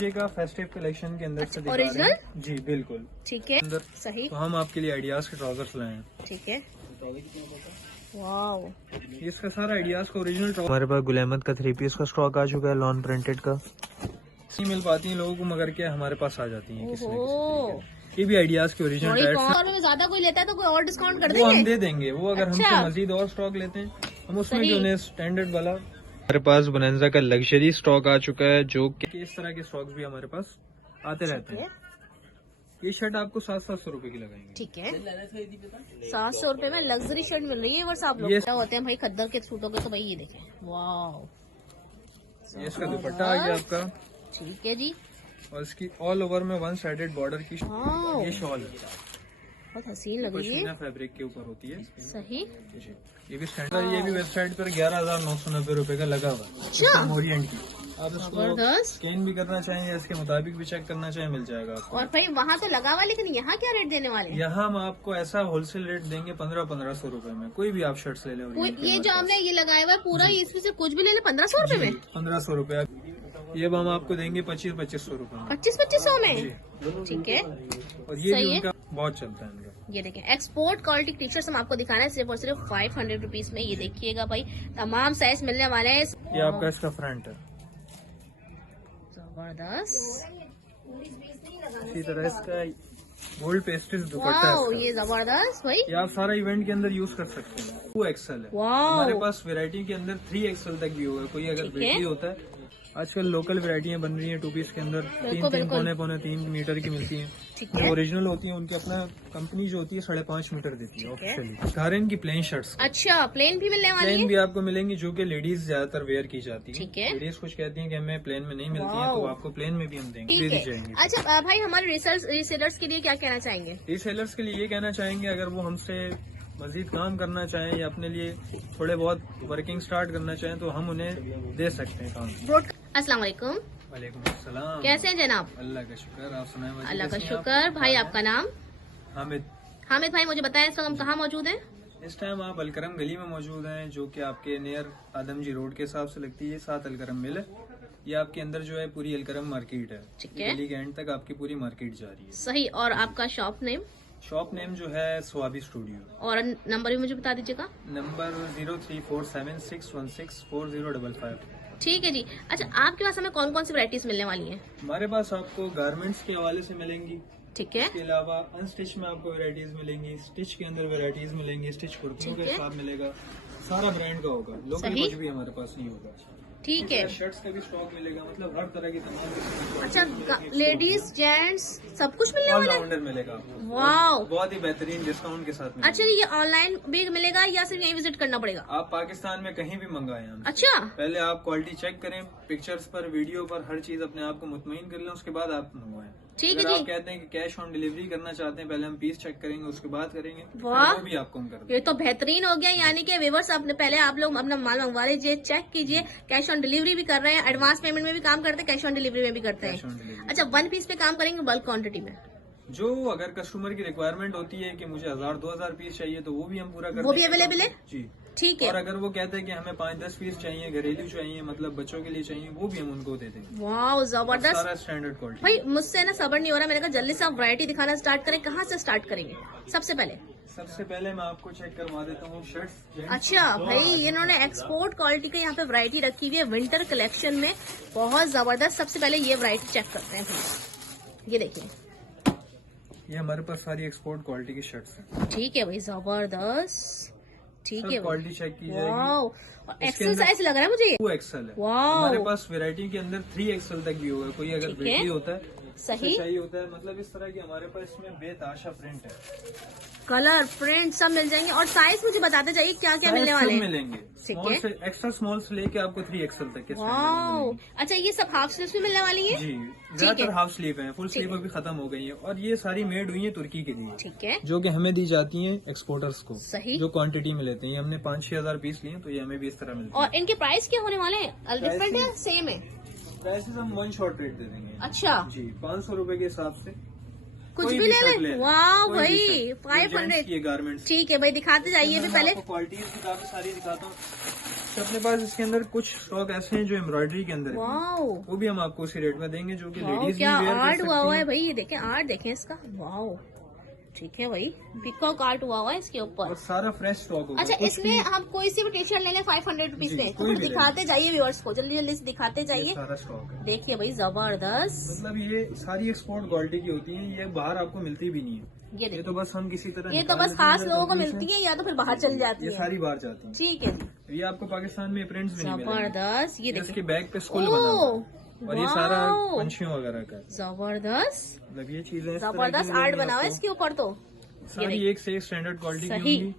लीजिए का festive collection के अंदर से दिखा रहे ओरिजिनल? हैं। जी बिल्कुल ठीक है, अंदर। सही, तो हम आपके लिए आइडियाज के ट्राउजर्स लाए हैं। ठीक है। वाओ, ये इसका सारा आइडियाज का ओरिजिनल हमारे पास गुल अहमद का 3 पीस का स्टॉक आ चुका है, लॉन प्रिंटेड का। नहीं मिल पाती हैं लोगों को, मगर क्या हमारे पास आ जाती हैं किसी न ओहो, किसी। ये भी आइडियाज के ओरिजिनल थोड़ी टाइप्स कौन में ज्यादा कोई लेता है तो कोई और डिस्काउंट कर वो हम देंगे? दे देंगे। वो अगर अच्छा। हमसे मजीद और स्टॉक लेते हैं हम उसमें सही। भी उन्हें स्टैंडर्ड वाला। हमारे पास बोनांजा का लग्जरी स्टॉक आ चुका है, जो कि इस तरह के स्टॉक भी हमारे पास आते रहते हैं। ये शर्ट आपको 700-700 रुपए की लगाएंगे। ठीक है, 700 रुपए में लग्जरी शर्ट मिल रही है। वर्ष आप लोग ये- क्या होते हैं भाई खद्दर के सूटों के, तो भाई ये देखें, वाओ, ये इसका दुपट्टा आ गया आपका, ठीक है जी। और इसकी ऑल ओवर में 1 साइडेड बॉर्डर की वाओ, ये शॉल है, बहुत हसीन लग रही है। पश्मीना फैब्रिक के ऊपर होती है। सही, जी। ये भी स्टैंडर्ड, ये भी वेबसाइट पर 11,990 रुपए का लगा हुआ है। अच्छा, ओरिएंट की आप इसको जबरदस्त। स्कैन भी करना चाहें या इसके मुताबिक भी चेक करना चाहें, मिल जाएगा आपको। और भाई वहाँ तो लगा हुआ, लेकिन यहाँ क्या रेट देने वाले हैं? यहाँ हम आपको ऐसा होलसेल रेट देंगे 1500 रुपए में। कोई भी आप शर्ट्स ले लें। कोई ये जो हमने ये लगाया हुआ है पूरा, इसमें से कुछ भी ले ले 1500 रुपए में? 1500 रुपए। ये अब हम आपको देंगे 2500 रुपए में। 2500 में, ठीक है। और ये सही भी है। उनका बहुत चलता है इनका। ये देखें, एक्सपोर्ट क्वालिटी टी शर्ट हम आपको दिखाना है सिर्फ और सिर्फ 500 रुपीज में। ये देखिएगा भाई, तमाम साइज मिलने वाले हैं। ये आपका इसका फ्रंट है। जबरदस्त, इसी तरह इसका गोल्ड पेस्टिस दुपट्टा है वाओ, इसका। ये जबरदस्त भाई, ये आप सारा इवेंट के अंदर यूज कर सकते हैं। 2XL है वाओ। हमारे पास। वैरायटी के अंदर 3XL तक भी होगा। कोई अगर ठीक है। बेटी होता है, आजकल लोकल वैरायटियां बन रही हैं 2 पीस के अंदर, 3 बिल्कुल। पौने 3 मीटर की मिलती हैं। ठीक है। ओरिजिनल होती है उनकी अपना कंपनी जो होती है 5.5 मीटर देती है ठीक है। ऑफिशियली। गारन की प्लेन शर्ट्स, अच्छा, प्लेन भी मिलने वाली प्लेन है? भी आपको मिलेंगी, जो कि लेडीज ज्यादातर वेयर की जाती है। ठीक है। लेडीज कुछ कहती हैं कि हमें प्लेन में नहीं मिलती है, वाओ। तो आपको प्लेन में भी हम देंगे, दे ठीक दी है। जाएंगे। अच्छा भाई, हमारे रीसेलर्स के लिए क्या कहना चाहेंगे? रीसेलर्स के लिए ये कहना चाहेंगे, अगर वो हमसे मजीद काम करना चाहें या अपने लिए थोड़े बहुत वर्किंग स्टार्ट करना चाहें, तो हम उन्हें दे सकते हैं काम। अस्सलाम वालेकुम। वालेकुम अस्सलाम। कैसे हैं जनाब? अल्लाह का शुक्र, आप सुनाएं। वजह अल्लाह का कैसी हैं आप? शुक्र। भाई आपका नाम? हामिद। हामिद भाई, मुझे बताएं इस वक्त हम कहाँ मौजूद हैं? इस टाइम आप अलकरम गली में मौजूद हैं, जो कि आपके नियर आदमजी रोड के हिसाब से लगती है। 7 अलकरम मिल है। ये आपके अंदर जो है पूरी अलकरम मार्केट है। ठीक है। गली के एंड तक आपकी पूरी मार्केट जा रही है। सही। और आपका शॉप नेम शॉप नेम जो है स्वाबी स्टूडियो। और नंबर भी मुझे बता दीजिएगा। नंबर 0347640555। ठीक है जी। अच्छा, आपके पास हमें कौन कौन सी वैरायटीज मिलने वाली हैं? हमारे पास आपको गारमेंट्स के हवाले से मिलेंगी। ठीक है, इसके अलावा अनस्टिच में आपको वैरायटीज मिलेंगी, स्टिच के अंदर वैरायटीज मिलेंगी, स्टिच कुर्तियों ठीक के है। साथ मिलेगा। सारा ब्रांड का होगा, लोकल सही। कुछ भी हमारे पास नहीं होगा। ठीक है। शर्ट्स का भी स्टॉक मिलेगा, मतलब हर तरह की तमाम किस्म की अच्छा, लेडीज जेंट्स सब कुछ मिलने वाला है? ऑलराउंडर मिलेगा आपको। वाओ। बहुत ही बेहतरीन डिस्काउंट के साथ मिलेगा। अच्छा, ये ऑनलाइन भी मिलेगा या सिर्फ यहीं विजिट करना पड़ेगा? आप पाकिस्तान में कहीं भी मंगाएं हमसे। अच्छा, पहले आप क्वालिटी चेक करें, पिक्चर्स पर, वीडियो पर, हर चीज अपने आप को मुतमईन कर लें, उसके बाद आप मंगवाएं। ठीक है अगर जी। आप कहते हैं कि कैश ऑन डिलीवरी करना चाहते हैं, पहले हम पीस चेक करेंगे, उसके बाद करेंगे, वाह। वो भी आपको हम कर देंगे। ये तो बेहतरीन हो गया। यानी कि व्यूअर्स, अपने पहले आप लोग अपना माल मंगवा लीजिए, चेक कीजिए, कैश ऑन डिलीवरी भी कर रहे हैं, एडवांस पेमेंट में भी काम करते हैं, कैश ऑन डिलीवरी में भी करते कैश ऑन हैं। डिलीवरी। अच्छा, 1 पीस पे काम करेंगे बल्क क्वांटिटी में? जो अगर कस्टमर की रिक्वायरमेंट होती है कि मुझे 1000-2000 पीस चाहिए, तो वो भी हम पूरा कर वो भी देंगे। अवेलेबल है? जी। ठीक और है। अगर वो कहते हैं कि हमें 5-10 पीस चाहिए, घरेलू चाहिए, मतलब बच्चों के लिए चाहिए, वो भी हम उनको दे देंगे। वाह, जबरदस्त। सारा स्टैंडर्ड क्वालिटी। भाई मुझसे ना सबर नहीं हो रहा, मैंने कहा जल्दी से आप वैरायटी दिखाना स्टार्ट करें। कहाँ से स्टार्ट करेंगे सबसे पहले? सबसे पहले मैं आपको चेक करवा देता हूँ शर्ट्स। अच्छा भाई, इन्होंने एक्सपोर्ट क्वालिटी का यहाँ पे वैरायटी रखी हुई है विंटर कलेक्शन में, बहुत जबरदस्त। सबसे पहले ये वैरायटी चेक करते हैं भाई। ये देखिए, ये हमारे पास सारी एक्सपोर्ट क्वालिटी की शर्ट्स हैं। ठीक है भाई, जबरदस्त। ठीक है भाई, क्वालिटी चेक की जाएगी। वाओ, इसके एक्सेल अंदर- साइज लग रहा है मुझे ये। 2XL है। वाओ। हमारे पास वैरायटी के अंदर 3XL तक भी होगा। कोई अगर ठीक है। बेटी होता है, सही। उसे चाहिए होता है, मतलब इस तरह की हमारे पास इसमें बेताशा प्रिंट है। कलर प्रिंट सब मिल जाएंगे। और साइज मुझे बताते जाइए क्या क्या मिलने साइज वाले सब हैं। मिलेंगे, ठीक स्मॉल है। से एक्स्ट्रा स्मॉल से लेके आपको 3XL तक के standard वाओ। मिलेंगे। अच्छा, ये सब हाफ स्लीव्स भी मिलने वाली है? जी, ठीक ज्यादातर है। हाफ स्लीव है, फुल ठीक स्लीव है। अभी खत्म हो गई है। और ये सारी मेड हुई है तुर्की के लिए, ठीक है, जो कि हमें दी जाती हैं एक्सपोर्टर्स को। सही। जो क्वांटिटी में लेते हैं, ये हमने 5-6 हजार पीस लिए, तो ये हमें भी इस तरह मिलती है। और इनके प्राइस क्या होने वाले हैं? डिफरेंट है, सेम है? प्राइसेस हम 1 शॉट रेट दे देंगे। अच्छा, जी, 500 रुपए के हिसाब से कुछ कोई भी ले शर्ट लें। वाह कोई भी भाई, शर्ट। 500। ये गारमेंट्स। ठीक है भाई, दिखाते जाइए भी पहले। क्वालिटीज भी काफी सारी दिखाता हूँ। अच्छा अपने पास इसके अंदर कुछ स्टॉक ऐसे हैं जो एम्ब्रॉयडरी के अंदर है, वाओ वो भी हम आपको उसी रेट में देंगे जो कि वाओ, लेडीज क्या भी वेयर कर आर्ट हुआ हुआ सकती है हैं। भाई, ये देखें आर्ट देखें इसका, वाओ ठीक है भाई, पिकॉक आर्ट हुआ हुआ है इसके ऊपर। और सारा फ्रेश स्टॉक होगा। अच्छा कुछ इसमें भी- आप कोई सी भी टी शर्ट ले लें 500 रुपीज जी, में, तो कोई फिर भी ले दिखाते जाइए व्यूअर्स को, जल्दी जल्दी से दिखाते ये जाइए। सारा स्टॉक है। देखिए भाई जबरदस्त, मतलब ये सारी एक्सपोर्ट क्वालिटी की होती है, ये बाहर आपको मिलती भी नहीं है। ये ये तो देखिए, बस हम किसी तरह ये तो निकाल बस लेते हैं खास लोगों को कंपनी मिलती से। है या तो फिर बाहर चल जाती ये है। सारी बाहर जाती है। ठीक है जी, ये आपको पाकिस्तान में प्रिंट्स भी नहीं मिलेंगे। जबरदस्त, ये ये इसके देखिए बैग पे स्कूल बना हुआ है। और ये सारा वाओ, पंछियों वगैरह का है। जबरदस्त मतलब ये चीजें इस तरह की जबरदस्त आर्ट मिलेंगी बना हुआ है आपको। इसके ऊपर तो। सारी एक से एक स्टैंडर्ड क्वालिटी की सही। होंगी।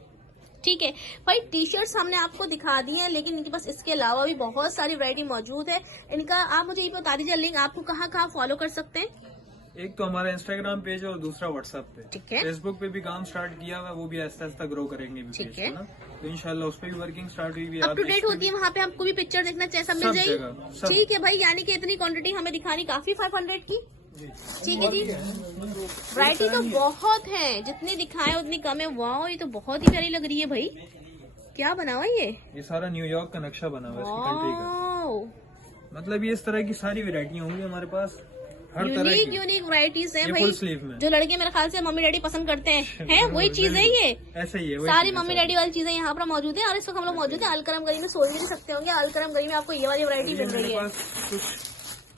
ठीक है भाई, टी शर्ट्स हमने आपको दिखा दी है, लेकिन इनके पास इसके अलावा भी बहुत सारी वैरायटी मौजूद है। इनका आप मुझे ये बता दीजिए लिंक आपको कहाँ कहाँ फॉलो कर सकते हैं। एक तो हमारा इंस्टाग्राम पेज है और दूसरा व्हाट्सएप पे। ठीक है। फेसबुक पे भी काम स्टार्ट किया हुआ है, वो भी आहिस्ता आहिस्ता ग्रो करेंगे भी ठीक पेज है। को ना। तो इंशाल्लाह उस पर भी वर्किंग स्टार्ट हुई हुई है। अप आप टू इस डेट पे होती है वहाँ पे, आपको भी पिक्चर देखना चाहिए, सब मिल सब जाएगी। जगह, सब। ठीक है भाई, यानी कि इतनी क्वांटिटी हमें दिखानी काफी 500 की। जी। ठीक है जी, वैरायटी तो बहुत है, जितनी दिखाए उतनी कम है। वाह, ये तो बहुत ही प्यारी लग रही है भाई, क्या बना हुआ है ये सारा न्यूयॉर्क का नक्शा बना हुआ है इसकी कंट्री का। वाह, मतलब ये इस तरह की सारी वैरायटियां होंगी हमारे पास, हर तरह यूनिक की। यूनिक वैरायटीज हैं ये भाई, फुल स्लीव में। जो लड़के मेरे ख्याल से मम्मी डैडी पसंद करते हैं वही चीज है ये। ऐसे ही है वही सारी चीज़ है मम्मी सारी। डैडी वाली चीजें यहाँ पर मौजूद है। और इस वक्त हम लोग मौजूद है अलकरम गली में, सोच भी नहीं सकते होंगे अलकरम गली में आपको ये वाली वैरायटी ये मिल रही मेरे है। पास कुछ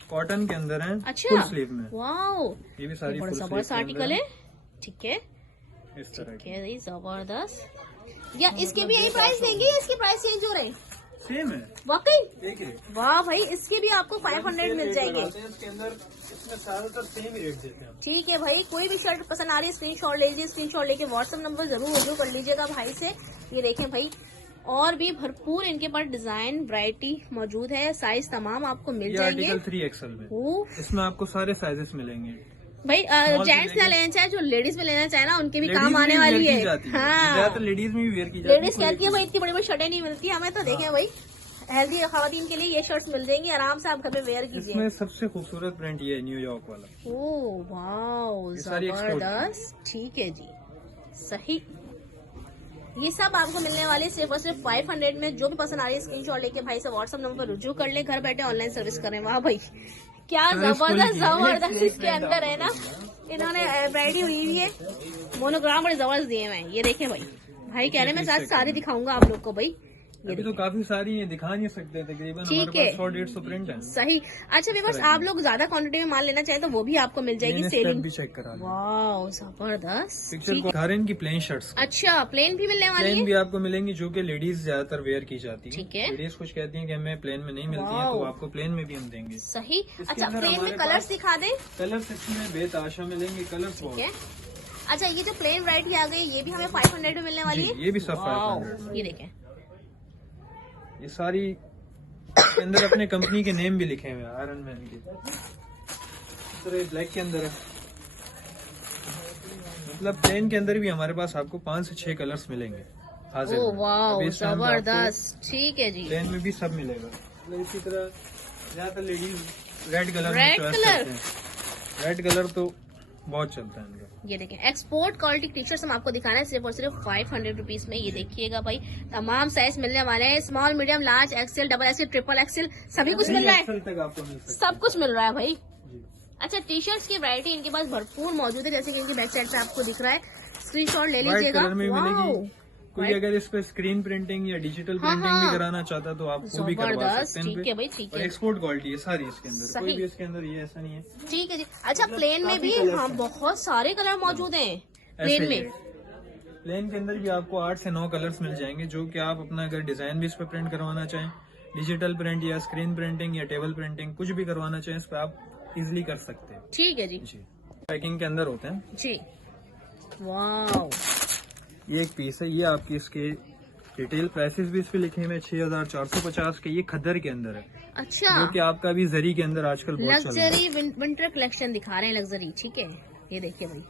कॉटन के अंदर है, अच्छा, फुल स्लीव में। वाओ, ये भी सारी बड़ा फुल जबरदस्त स्लीव आर्टिकल है। ठीक है, इस तरह की। क्या जबरदस्त। या इसके भी यही प्राइस देंगे या इसकी प्राइस चेंज हो रहे हैं? सेम है, वाकई, एक रेट। वाह भाई, इसके भी आपको 500 मिल जाएंगे। इसके अंदर इसमें ज्यादातर सेम ही रेट देते हैं। ठीक है भाई, कोई भी शर्ट पसंद आ रही है स्क्रीनशॉट ले लीजिए, स्क्रीनशॉट लेके व्हाट्सएप नंबर जरूर रजू कर लीजिएगा भाई से। ये देखें भाई, और भी भरपूर इनके पास डिजाइन वैरायटी मौजूद है, साइज तमाम आपको मिल ये जाएंगे। आर्टिकल 3XL में, ओ इसमें आपको सारे साइजेस मिलेंगे। भाई, Small जेंट्स से ना लेके- लेना चाहे, जो लेडीज में लेना चाहे ना, उनके भी लेडीज काम में आने भी वाली wear है। की जाती है। हाँ, ज्यादातर लेडीज में भी वेयर की जाती है। लेडीज कहती है भाई इतनी बड़ी बड़ी शर्टें नहीं मिलती हमें, तो देखें भाई हेल्दी खवातीन के लिए ये शर्ट्स मिल जाएंगी, आराम से आप घर में वेयर कीजिए। इसमें सबसे खूबसूरत प्रिंट ये है न्यूयॉर्क वाला। ओह वाओ, ये सारी export जबरदस्त। ठीक है जी, सही। ये सब आपको मिलने वाले सिर्फ और सिर्फ 500 में। जो भी पसंद आ रही है स्क्रीनशॉट लेके भाई से व्हाट्सएप नंबर पर रुजू कर ले, घर बैठे ऑनलाइन सर्विस करें। वाह भाई, क्या सर्विस फुल जबरदस्त की है। जबरदस्त इसके अंदर है ना, इन्होंने वैरायटी हुई हुई है, मोनोग्राम बड़े जबरदस्त दिए हुए हैं। ये देखें भाई, भाई कह रहे हैं मैं आज सारी दिखाऊंगा आप लोग को भाई। ये अभी तो काफी सारी है, दिखा नहीं सकते तकरीबन ठीक हमारे है। पास 100-150 प्रिंट है। सही। अच्छा व्यूअर्स, आप लोग ज्यादा क्वांटिटी में माल लेना चाहें तो वो भी आपको मिल जाएगी मैंने स्टेप सेलिंग। भी चेक करा लिया। वाह, जबरदस्त। पिक्चर ठीक को दिखा रहे हैं इनकी प्लेन शर्ट्स। अच्छा, प्लेन भी मिलने वाली प्लेन है। भी आपको मिलेंगी जो कि लेडीज ज्यादातर वेयर की जाती है। ठीक है। लेडीज कुछ कहती हैं कि हमें प्लेन में नहीं मिलती है, वाओ। तो आपको प्लेन में भी हम देंगे। सही। इसके अच्छा, अंदर प्लेन में हमारे कलर्स पास- दिखा दें। कलर सेक्शन में बेताशा मिलेंगे, कलर्स ठीक बहुत है। अच्छा, ये जो प्लेन वैरायटी आ गई, ये भी हमें 500 में मिलने वाली जी, है। ये भी सब वाओ, 500। ये देखें, ये सारी इसके अंदर अपने कंपनी के नेम भी लिखे हुए हैं, आयरन मैन के। इस तरह ब्लैक के अंदर है। मतलब प्लेन के अंदर भी हमारे पास आपको 5 से 6 कलर्स मिलेंगे हाजिर ओ में। वाओ, अभी इस टाइम पे आपको जबरदस्त। ठीक है जी, प्लेन में भी सब मिलेगा। मतलब इसी तरह ज्यादातर ladies red colour Red color? Red colour तो बहुत चलता है इनका। ये देखें, एक्सपोर्ट क्वालिटी टी शर्ट्स हम आपको दिखाना है सिर्फ और सिर्फ 500 रुपीज में। ये देखिएगा भाई, तमाम साइज मिलने वाले हैं, small, medium, large, XL, double XL, triple XL, सभी कुछ मिल रहा है, 3XL तक आपको मिल सकता सब कुछ मिल रहा है भाई। है जी। अच्छा, टी शर्ट्स की वैरायटी इनके पास भरपूर मौजूद है, जैसे कि इनकी बैक साइड पे आपको दिख रहा है। स्क्रीनशॉट ले व्हाइट लीजिएगा। कलर में भी वाओ, मिलेगी। कोई White- अगर इस पे स्क्रीन प्रिंटिंग या डिजिटल हाँ, प्रिंटिंग हाँ। भी कराना चाहता है तो आप वो भी करवा जबरदस्त। सकते हैं इन ठीक पे। है भाई, ठीक और है, एक्सपोर्ट क्वालिटी है सारी इसके अंदर, सही। कोई भी इसके अंदर ये ऐसा नहीं है। ठीक है जी। अच्छा, प्लेन में काफी भी colours हाँ हैं। बहुत सारे कलर मौजूद हैं ऐसे प्लेन ही में। है। प्लेन के अंदर भी आपको 8 से 9 कलर्स मिल जाएंगे, जो कि आप अपना अगर डिजाइन भी इस पे प्रिंट करवाना चाहें, डिजिटल प्रिंट या स्क्रीन प्रिंटिंग या टेबल प्रिंटिंग कुछ भी करवाना चाहें, इस पे आप इजिली कर सकते हैं। ठीक है जी, जी, पैकिंग के अंदर होते हैं। जी। वाओ, ये एक पीस है, ये आपकी इसके रिटेल प्राइसेस भी इस पे लिखे हुए हैं 6450 के। ये खद्दर के अंदर है, अच्छा, जो कि आपका भी जरी के अंदर आजकल बहुत चल रहा है। लग्जरी विंटर कलेक्शन दिखा रहे हैं, लग्जरी। ठीक है, ये देखिए भाई,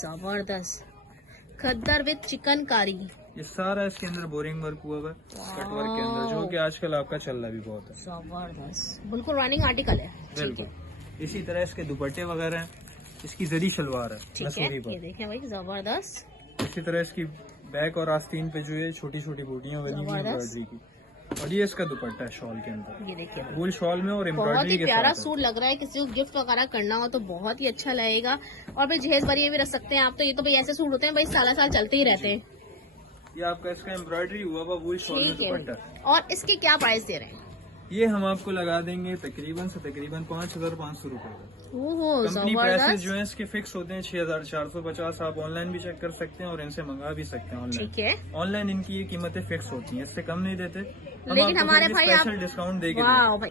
जबरदस्त खद्दर विद चिकनकारी। ये सारा इसके अंदर बोरिंग वर्क हुआ हुआ है, कट वर्क के अंदर, जो कि आजकल आपका चल रहा भी बहुत है। जबरदस्त, बिल्कुल रनिंग आर्टिकल है। ठीक है, बिल्कुल। इसी तरह इसके दुपट्टे वगैरह हैं, इसकी जरी शलवार है ठीक है, मसूरी ये पर। देखें भाई, जबरदस्त। इसी तरह इसकी बैक और आस्तीन पे जो है छोटी छोटी बूटियां बनी हुई जबरदस्त। एम्ब्रॉयडरी की, और ये इसका दुपट्टा है शॉल के अंदर, ये देखिए वूल शॉल में और बहुत ही एम्ब्रॉयडरी के प्यारा साथ है। सूट लग रहा है, किसी को गिफ्ट वगैरह करना हो तो बहुत ही अच्छा लगेगा। और भाई जहेज भरिए भी रख सकते हैं आप, तो ये तो भाई ऐसे सूट होते हैं भाई साला साल चलते ही रहते हैं। ये आपका इसका एम्ब्रॉयडरी हुआ हुआ वूल शॉल में ठीक है दुपट्टा। भाई। और इसके क्या प्राइस दे रहे हैं? ये हम आपको लगा देंगे तकरीबन से तकरीबन 5,500 रुपए का। ओहो कंपनी प्राइसेस जबरदस्त। जो है इसके फिक्स होते हैं 6,450। आप ऑनलाइन भी चेक कर सकते हैं और इनसे मंगा भी सकते हैं ऑनलाइन। ठीक है, ऑनलाइन इनकी ये कीमतें फिक्स होती हैं, इससे कम नहीं देते। लेकिन हमारे भाई आप स्पेशल डिस्काउंट देंगे। वाह भाई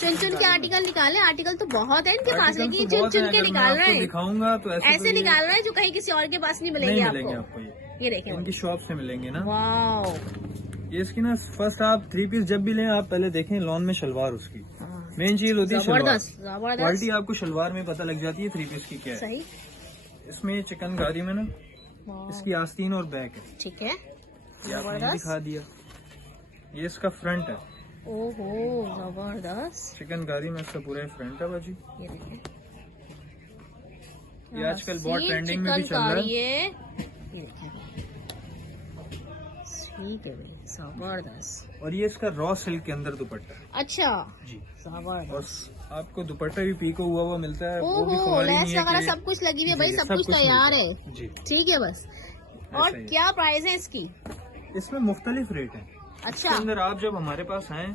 चुन चुन के आर्टिकल निकाले, आर्टिकल तो बहुत है इनके पास, आर्टिकल लेकिन तो चुन बहुत चुन है, के अगर मैं निकाल रहे आपको हैं, दिखाऊंगा तो ऐसे तो ये निकाल रहे हैं जो कहीं किसी और के पास नहीं मिलेंगे नहीं मिलेंगे आपको। आपको। ये देखें इनकी शॉप से मिलेंगे ना। वाह ये इसकी ना फर्स्ट आप 3 पीस जब भी लें आप पहले देखें लॉन में शलवार उसकी मेन चीज होती है। जबरदस्त क्वालिटी जबरदस्त आपको शलवार में पता लग जाती है 3 पीस की क्या है। सही। इसमें चिकनकारी में ना वाह, इसकी आस्तीन और बैक है, ठीक है ये आपने जबरदस्त। दिखा दिया। ये इसका फ्रंट है, ओहो जबरदस्त। चिकनकारी में इसका पूरा फ्रंट है बाजी। ये देखें ये आजकल बहुत ट्रेंडिंग में भी चल रहा है। ये देखें ठीक है भाई जबरदस्त। और ये इसका रॉ सिल्क के अंदर दुपट्टा है अच्छा जी। जबरदस्त। और आपको दुपट्टा भी पीको हुआ मिलता है, वो भी ओहो खुमारी लेस नहीं है वगैरह कि- सब कुछ लगी हुई है भाई, जी, सब कुछ तैयार है। मिलता जी। ठीक है बस। और ऐसा ही है। क्या प्राइस है इसकी? इसमें मुख्तलिफ रेट है। अच्छा इसके अंदर आप जब हमारे पास आए,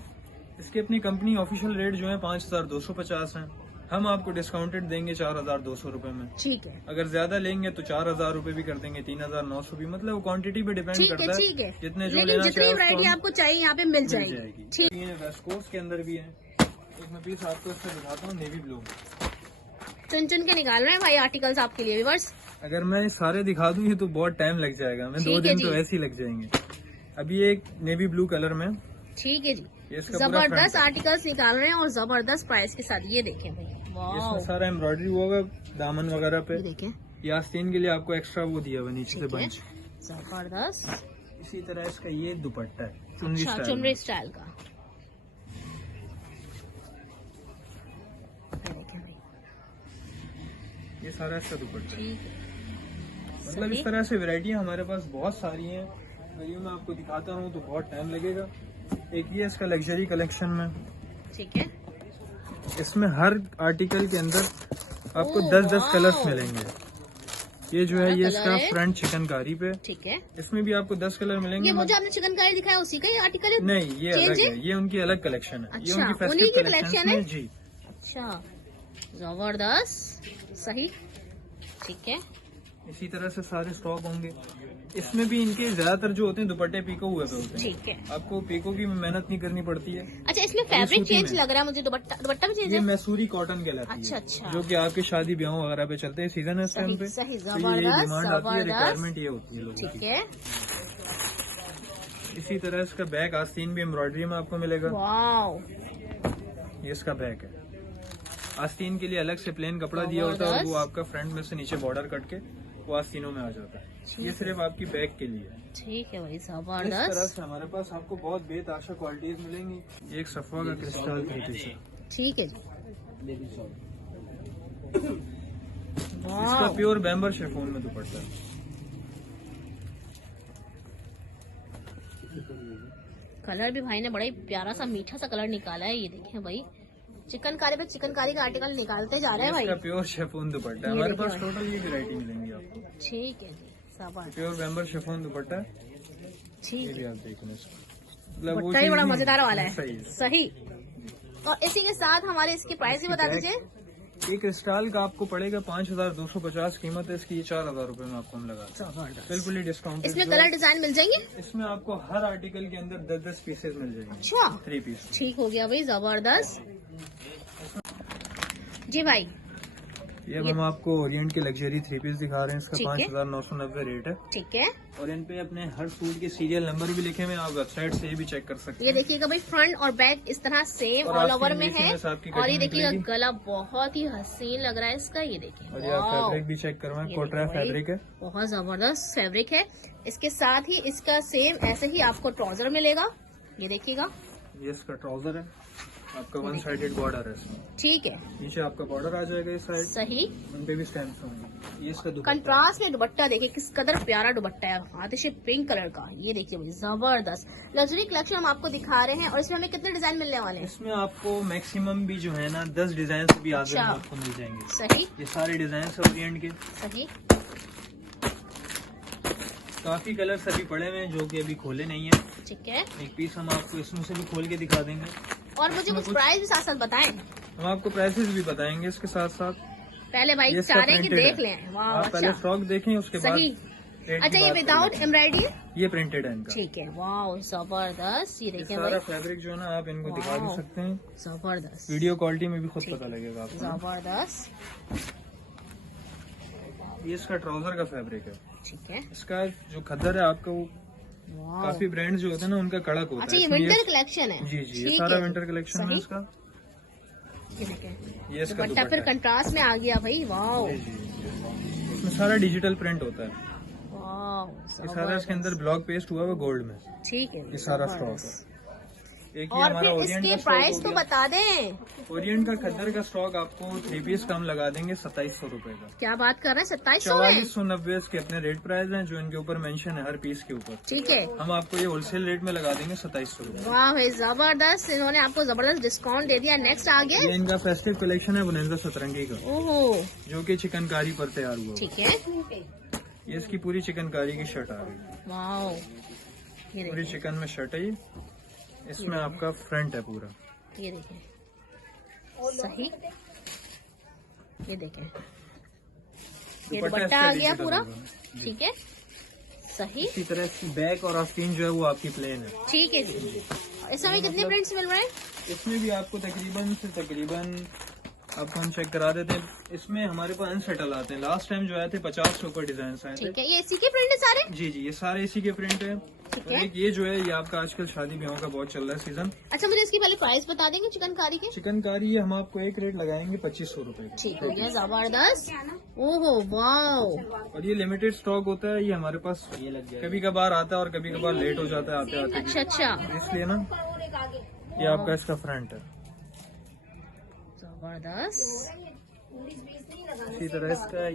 इसके अपनी कंपनी ऑफिशियल रेट जो है 5,250 हैं। हम आपको डिस्काउंटेड देंगे 4,200 रुपए में। ठीक है अगर ज्यादा लेंगे तो 4,000 रुपए भी कर देंगे, 3,900 भी, मतलब वो क्वांटिटी पे डिपेंड ठीक है करता है। ठीक है, जितने जो लेकिन लेना जितनी चाहे वैरायटी उसको हम आपको चाहिए यहाँ पे मिल मिल जाएगी। जाएगी। ठीक। ये वेस्ट कोस्ट के अंदर भी है, एक मैं पीस आपको इससे दिखाता हूँ, नेवी ब्लू। चुन चुन के निकाल रहे हैं भाई आर्टिकल्स आपके लिए व्यूअर्स। अगर मैं सारे दिखा दूँ तो बहुत टाइम लग जाएगा, मैं 2 ठीक है दिन तो जी। ऐसे ही लग जाएंगे। अभी एक नेवी ब्लू कलर में ठीक है जी, ये इसका पूरा जबरदस्त front है। आर्टिकल्स निकाल रहे हैं और जबरदस्त प्राइस के साथ। ये देखें भाई वाह, इसमें सारा एम्ब्रॉयडरी होगा दामन वगैरह पे। ये देखें ये आस्तीन के लिए आपको एक्स्ट्रा वो दिया हुआ नीचे से ठीक है बंच। जबरदस्त। इसी तरह इसका ये दुपट्टा है चुनरी अच्छा स्टाइल चुनरी में। स्टाइल का। ये देखें भाई ये सारा इसका दुपट्टा है। ठीक है मतलब सही। इस तरह से वैरायटियां हमारे पास बहुत सारी हैं। अगर ये मैं आपको दिखाता रहूँ तो बहुत टाइम लगेगा। एक ये इसका लग्जरी कलेक्शन में, ठीक है इसमें हर आर्टिकल के अंदर आपको ओह, 10-10 वाव। कलर्स मिलेंगे। ये जो है सारा ये कलर इसका है। फ्रंट चिकनकारी पे, ठीक है। इसमें भी आपको 10 कलर मिलेंगे। ये वो जो आपने चिकनकारी दिखाया उसी का ये आर्टिकल है? नहीं, ये चेंज अलग है? है, ये उनकी अलग कलेक्शन है। ये अच्छा, उनकी उन्हीं फेस्टिव की कलेक्शन collection है? में जी। अच्छा जबरदस्त सही। ठीक है इसी तरह से सारे स्टॉक होंगे। इसमें भी इनके ज्यादातर जो होते हैं दुपट्टे पीको हुए पे होते हैं। ठीक है। आपको पीको की मेहनत नहीं करनी पड़ती है। अच्छा इसमें फैब्रिक सूती चेंज में। लग रहा है मुझे, दुपट्टा दुपट्टा भी चेंज ये है? मैसूरी कॉटन कहलाती अच्छा, है, अच्छा। जो कि आपके शादी ब्याह वगैरह पे चलते हैं, सीजन है इस टाइम पे। सही, तो ये जबरदस्त, डिमांड आती है, जबरदस्त। रिक्वायरमेंट ये होती है लोगों ठीक की। है इसी तरह इसका बैक आस्तीन भी एम्ब्रॉयडरी में आपको मिलेगा। वाओ ये इसका बैक है। आस्तीन के लिए अलग से प्लेन कपड़ा दिया होता है और वो जबरदस्त। आपका फ्रंट में से नीचे बॉर्डर कट के वो आस्तीनों में आ जाता है। ये सिर्फ आपकी बैक के लिए है। ठीक है भाई इस तरह जबरदस्त। से हमारे पास आपको बहुत बेताशा क्वालिटीज मिलेंगी। एक सफा का क्रिस्टल 3 पीस है। ठीक है जी इसका वाओ प्योर बैम्बर शेफोन में दुपट्टा है। कलर भी भाई ने बड़ा ही प्यारा सा मीठा सा कलर निकाला है। ये देखें भाई चिकनकारी पे चिकनकारी का आर्टिकल निकालते जा रहे हैं इसका भाई। प्योर शेफोन दुपट्टा है। ये हमारे देखिए पास भाई। टोटल ये वैरायटी मिलेंगी आपको। ठीक है जी जबरदस्त। प्योर बैम्बर शेफोन दुपट्टा है। ठीक ये भी है आप देख लें इसको। मतलब वो दुपट्टा ही चीज़ बड़ा नहीं- मजेदार वाला सही है। सही। और इसी के साथ हमारे इसकी प्राइस भी बता बैग- दीजिए। एक क्रिस्टल का आपको पड़ेगा 5,250 कीमत है इसकी। ये 4,000 रुपए में आपको हम लगा बिल्कुल ही डिस्काउंट। इसमें कलर डिजाइन मिल जाएंगे? इसमें आपको हर आर्टिकल के अंदर 10-10 पीसेज मिल जाएंगे। अच्छा 3 पीस। ठीक हो गया भाई जबरदस्त। जी भाई ये अब हम आपको ओरिएंट के लग्जरी 3 पीस दिखा रहे हैं। इसका ठीक है। 5,990 रेट है। ठीक है और इन पे अपने हर सूट के सीरियल नंबर भी लिखे हुए हैं, आप वेबसाइट से भी चेक कर सकते ये हैं। देखिएगा भाई फ्रंट और बैक इस तरह सेम और ऑल आपकी ओवर में इसी है। में से आपकी और ये cutting देखिएगा निकलेगी। गला बहुत ही हसीन लग रहा है इसका। ये देखिए और ये आप वाव, फैब्रिक भी चेक करवाएं, ये कोटरा देखो भाई, फैब्रिक है। बहुत जबरदस्त फैब्रिक है। इसके साथ ही इसका सेम ऐसे ही आपको ट्राउजर मिलेगा। ये देखिएगा ये इसका ट्राउजर है। आपका वन साइडेड बॉर्डर है इसमें। ठीक है, नीचे आपका बॉर्डर आ जाएगा इस साइड, सही। उन पे भी स्टैम्प होंगे। ये इसका दुपट्टा कंट्रास्ट में दुपट्टा देखिए किस कदर प्यारा दुपट्टा है, आतिश पिंक कलर का। ये देखिए भाई जबरदस्त लग्जरी कलेक्शन हम आपको दिखा रहे हैं। और इसमें हमें कितने डिजाइन मिलने वाले हैं? इसमें आपको मैक्सिमम भी जो है ना 10 डिजाइन से भी आगे अच्छा। आपको मिल जाएंगे। सही ये सारे डिजाइन है ओरिएंट के। सही। काफी कलर्स अभी पड़े हुए हैं जो कि अभी खोले नहीं है। ठीक है, एक पीस हम आपको इसमें से भी खोल के दिखा देंगे। और मुझे कुछ प्राइस भी साथ साथ बताएं। हम आपको प्राइसेस भी बताएंगे इसके साथ साथ। पहले भाई ये इसका चाह रहे हैं कि printed देख है। लें। वाह, आप पहले अच्छा फ्रॉक देखें उसके बाद सही। रेट की अच्छा, ये बात विदाउट करेंगे। एम्ब्रॉयडरी? ये प्रिंटेड है इनका। ठीक है, वाह जबरदस्त। ये ये देखिए सारा भाई फैब्रिक जो है ना आप इनको दिखा भी वाह। सकते हैं। जबरदस्त वीडियो क्वालिटी में भी खुद पता लगेगा आपको। जबरदस्त। ये इसका ट्राउजर का फैब्रिक है। ठीक है, इसका जो खद्दर है आपका वो वाह। काफी ब्रांड्स जो होते हैं ना उनका कड़क होता अच्छा, है। ये इसमें विंटर कलेक्शन है? जी जी, ये ठीक सारा है। विंटर कलेक्शन है सही। इसका। ये देखें, ये इसका दुपट्टा फिर दुपट्टा है। कंट्रास्ट में आ गया भाई। वाह जी जी, इसमें सारा डिजिटल प्रिंट होता है। वाह, ये सारा इसके अंदर ब्लॉक पेस्ट हुआ हुआ गोल्ड में। ठीक है, ये सारा स्टॉक जबरदस्त। है। एक ये और हमारा फिर ओरिएंट इसके का प्राइस स्टॉक तो हो गया। बता दें। ओरिएंट का खद्दर का स्टॉक आपको 3 पीस का हम लगा देंगे 2700 रूपये का। क्या बात कर रहे हैं, 2700 में? 4490 इसके अपने रेट प्राइस हैं जो इनके ऊपर मेंशन है हर पीस के ऊपर। ठीक है, हम आपको ये होलसेल रेट में लगा देंगे 2700 रूपये। वाह भाई जबरदस्त। इन्होंने आपको जबरदस्त डिस्काउंट दे दिया। नेक्स्ट आ गया। ये इनका फेस्टिव कलेक्शन है बुनेंजा सतरंगी का, ओहो, जो कि चिकनकारी पर तैयार हुआ। ठीक है, ये इसकी पूरी चिकनकारी की शर्ट आ रही है। वाह। ये पूरी देखिए, चिकन में शर्ट है ये। इसमें आपका फ्रंट है पूरा। ये देखें, सही। ये देखें, ये दुपट्टा दुपट्टा इसका आ गया digital पूरा। होगा। ठीक है, सही। इसी तरह इसकी बैक और आस्तीन जो है वो आपकी प्लेन है। ठीक है जी। इस समय कितने प्रिंट्स मिल रहे हैं? इसमें भी आपको तकरीबन आपको हम चेक करा देते हैं। इसमें हमारे पास अनसेटल आते हैं। लास्ट टाइम जो आए थे 50 के ऊपर डिजाइन आए थे। ठीक है, ये इसी के प्रिंट है सारे? जी जी, ये सारे इसी के प्रिंट है। ठीक और है। एक ये जो है ये आपका आजकल शादी ब्याहों का बहुत चल रहा है सीजन। अच्छा, मुझे इसकी पहले प्राइस बता देंगे चिकनकारी के? चिकनकारी हम आपको एक रेट लगाएंगे 2500 रूपये का। ठीक हो गया, जबरदस्त। ओहो वाह, और ये लिमिटेड स्टॉक होता है। ये हमारे पास कभी कभार आता है और कभी कभार लेट हो जाता है आते आते। अच्छा अच्छा, इसलिए ना ये आपका इसका फ्रंट है। जबरदस्त। इसी तरह इसका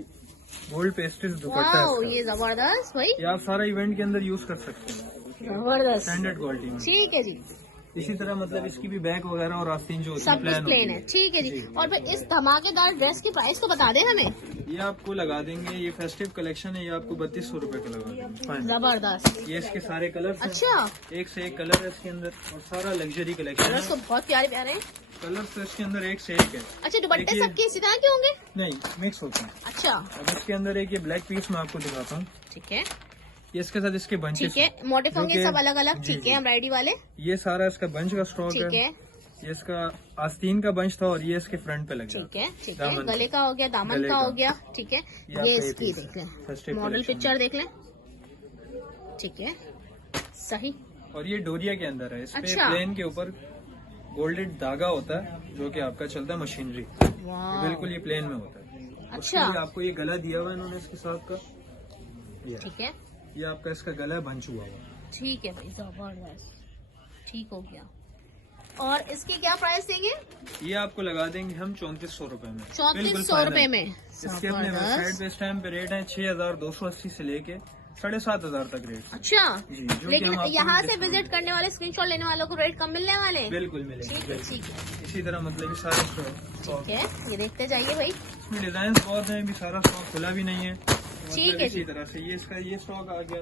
गोल्ड पेस्टेड दुपट्टा वाह, है ये इसका। जबरदस्त भाई, ये आप सारा इवेंट के अंदर यूज कर सकते हैं जबरदस्त। स्टैंडर्ड क्वालिटी में। ठीक है जी, इसी तरह मतलब इसकी भी बैक वगैरह और आस्तीन जो होती सब कुछ है प्लेन है। ठीक है जी। और फिर इस धमाकेदार ड्रेस की प्राइस तो बता दें हमें। ये आपको लगा देंगे। ये फेस्टिव कलेक्शन है। ये आपको 3200 रूपये का लगा देंगे फाइनल। जबरदस्त। ये इसके सारे कलर्स हैं। अच्छा, एक से एक कलर है इसके अंदर और सारा लग्जरी कलेक्शन कलर्स तो है। बहुत प्यारे प्यारे हैं। कलर्स तो इसके अंदर एक से एक है। अच्छा, दुपट्टे देखिए- सबके इसी तरह के होंगे? नहीं, मिक्स होते हैं। अच्छा, अब इसके अंदर एक ये ब्लैक पीस मैं आपको दिखाता हूँ। ठीक है ये इसके साथ इसके बंचेस ठीक है। मोटिफ होंगे सब अलग अलग। जी, ठीक जी। है, एम्ब्रॉयडरी वाले। ये सारा इसका बंच का स्टॉक ठीक है ये इसका आस्तीन का बंच था और ये इसके फ्रंट पे लग गया। ठीक है ठीक है। दामन गले का हो गया, दामन गले का का। हो गया। ठीक है, ये आपका ये ये इसकी piece देख है, लें, festive मॉडल collection पिक्चर देख लें। ठीक है, सही। और ये डोरिया के अंदर है। इस पे अच्छा। प्लेन के ऊपर गोल्डेड धागा होता है जो कि आपका चलता है मशीनरी। वाह, बिल्कुल ये प्लेन में होता है। अच्छा। उसके लिए आपको ये गला दिया हुआ है इन्होंने इसके साथ का। ठीक है ये आपका इसका गला है बंच हुआ हुआ। ठीक है भाई, जबरदस्त। ठीक हो गया। और इसकी क्या प्राइस देंगे? ये आपको लगा देंगे हम 3400 रूपये में। 3400 रुपए में। इसके अपने वेबसाइट पे इस टाइम पे रेट है 6280 से लेके 7500 तक रेट। अच्छा, जी, जो कि लेकिन हम आपको यहाँ से discount विजिट करने वाले स्क्रीनशॉट लेने वालों को रेट कम मिलने वाले हैं? बिल्कुल मिलेगा। ठीक है ठीक है इसी तरह मतलब ये सारे स्टॉक ठीक है। ये देखते जाइए भाई। इसमें डिजाइन बहुत हैं। अभी सारा स्टॉक खुला भी नहीं है। ठीक मतलब है इसी जी। तरह से ये इसका ये स्टॉक आ गया।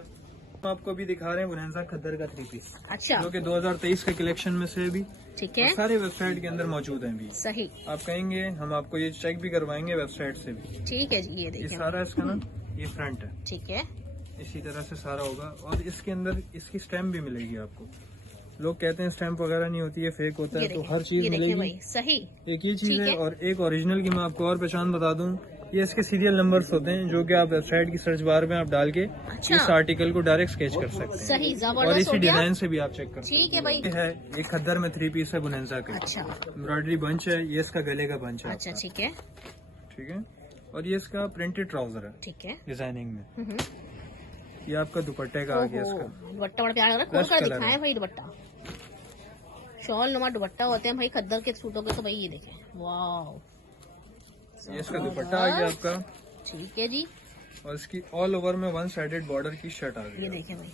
हम आपको अभी दिखा रहे हैं बुनेंजा खद्दर का 3 पीस अच्छा, जो कि 2023 के कलेक्शन में से भी ठीक है, सारे वेबसाइट के अंदर मौजूद हैं अभी। सही। आप कहेंगे हम आपको ये चेक भी करवाएंगे वेबसाइट से भी। ठीक है जी, ये ये देखिए। सारा इसका ना ये फ्रंट है। ठीक है, इसी तरह से सारा होगा और इसके अंदर इसकी स्टैम्प भी मिलेगी आपको। लोग कहते हैं स्टैम्प वगैरह नहीं होती है, फेक होता ये है, तो देखिए, हर चीज ये देखिए मिलेगी। भाई, सही। एक ये चीज ठीक है है। और एक ओरिजिनल की मैं आपको और पहचान बता दूं। ये इसके सीरियल नंबर्स होते हैं जो कि आप वेबसाइट की सर्च बार में आप डाल के अच्छा। इस आर्टिकल को डायरेक्ट स्केच कर सकते हैं सही, और जबरदस्त इसी हो गया। डिजाइन से भी आप चेक कर सकते ठीक है भाई। हैं। ये है ये खद्दर में 3 पीस है बुनेंजा के। अच्छा एम्ब्रॉयडरी बंच है। ये इसका गले का बंच है अच्छा, आपका। ठीक है ठीक है। और ये इसका प्रिंटेड ट्राउजर है ठीक है। डिजाइनिंग में। हम्म। ये आपका दुपट्टे का आ गया ओहो, इसका। दुपट्टा बड़ा प्यारा लग रहा है। खोल Best कर colour दिखाएं है। भाई दुपट्टा। शॉल नुमा दुपट्टा होते हैं भाई खद्दर के सूटों के, तो भाई ये देखें वाह। ये इसका दुपट्टा आ गया आपका, ठीक है जी। और इसकी ऑल ओवर में वन साइडेड बॉर्डर की शर्ट आ गई। ये देखें भाई,